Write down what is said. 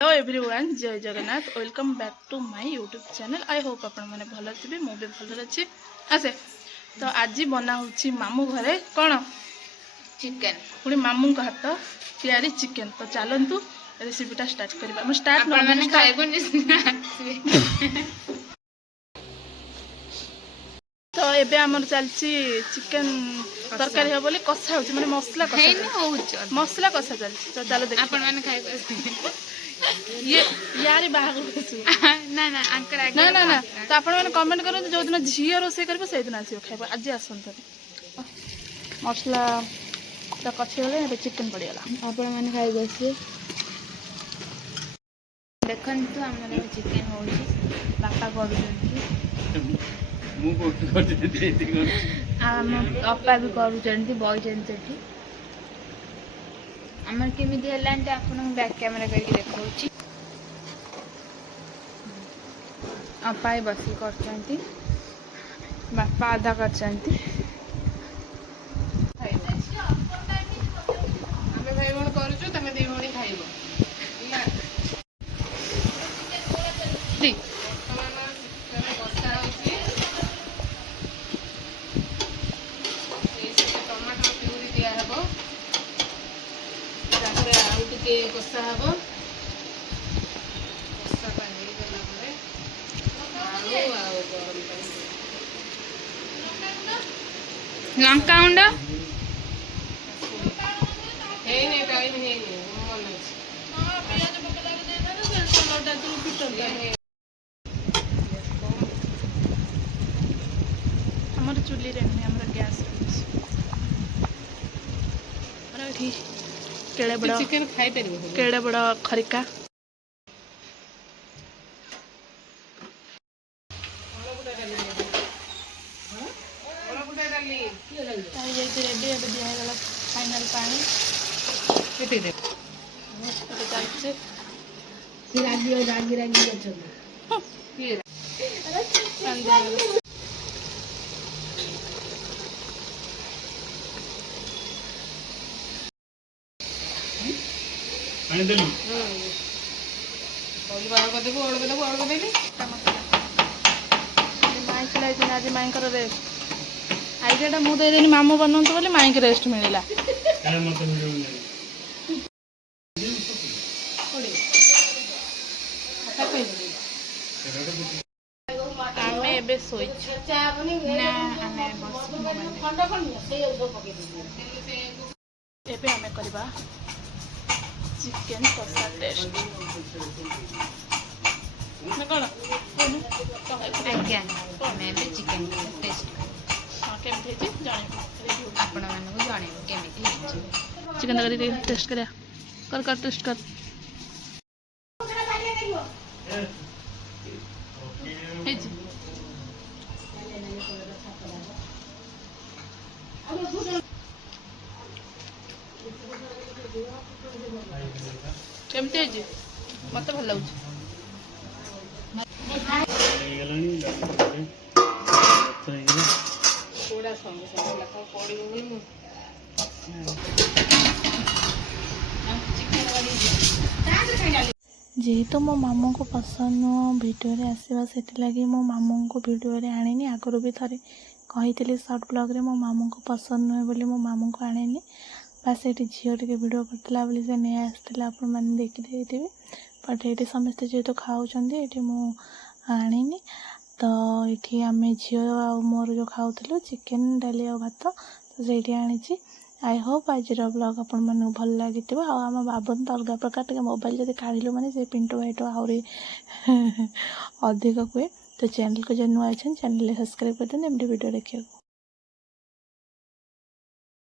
Hello everyone, जय Jagannath. Welcome back to my YouTube channel. I hope आपण मैंने भल थे, मुझे भल अच्छी आसे। तो आज बना होची मामू घरे कौन चिकेन, पुणी मामू का हाथ तैयारी चिकेन। तो चलतु रेसिपीटा स्टार्ट करवा। स्टार्ट तो एबे आमर चलची चिकेन तरकारी हो बोली कषा हो माने मसला कषा चलची। तो चलो देख आपण माने खाइ ये यारी बाहर ना ना अंकल ना ना ना। तो आपण माने कमेंट करो जो दिन झियो रोसे करबो से दिन आसीओ खाइबो। आज आसंत मसला तो कछि होले एबे चिकेन पड़ी गला। आपण माने खाइ बसी देखन तो हमर चिकेन होची बापा करूछंती मु कोट कर देती कर हम अपा भी करूछंती बॉयजन सेठी हमर केमिति हलांते आपण बैक कैमरा करके देखौची। अपा बसी करछंती बापा आधा करछंती। हमें भाई बहन करूछु तमे दी भणी खाइबो ठीक। टमाटर प्यूरी दिया हबो तापर आउ टिके कसा हबो। कसा पानी गला परे आलू आउ गरम पानी लंका उंड हे नै टाइम हे नै मन अछि। हां प्याज पकला के देना ना टमाटर तू पिटल हमर चुल्ली रे नहीं, हमर गैस अरे ठीक केड़े बड़ा चिकन खाइ परबो केड़े बड़ा खरिका रेडी अब दिगला फाइनल पानी केते दे चलছে रागी रागी रागी चलो फिर पानी देलु कोली बाहर कर देबो और देबी माई खिलाई दिन आज माई कर रेस्ट आइडियाटा मु दे देनी मामू बनंत बोली माई के रेस्ट मिलिला। काहे मत वीडियो नहीं आमे एबे सोई ना आमे बस एबे आमे करबा चिकेन कषा टेस्ट ना कोन आज्ञा मैं भी चिकेन टेस्ट केमती है जाने आपण मानू जाने केमिति चिकन तकारी टेस्ट कर कर टेस्ट कर केमती है मत भल लगे जेहेतु मो मामू को पसंद वीडियो रे आसवा से लगी मो मामू को वीडियो रे आनी आगु भी थे कही सर्ट ब्लॉग रे मो मामू को पसंद नुहे बोली मो मामू को आनी बास ये झील टे वीडियो करता बोली से नहीं आसला आपण मैंने देखी बट ये समस्ते जेहेतु खाऊँ ये आनी तो ये आम झील आ मोर जो खाऊलु चिकेन डाली और भात तो से आनी। आई होप आज ब्लॉग आपण मन भल लगी आम बाबन तो अलग प्रकार टे मोबाइल जब काढ़ू मैंने से पिंटू भाई आहरी अधिक हुए। तो चैनल को जो नुआ चैनल सब्सक्राइब कर दें वीडियो देखिए।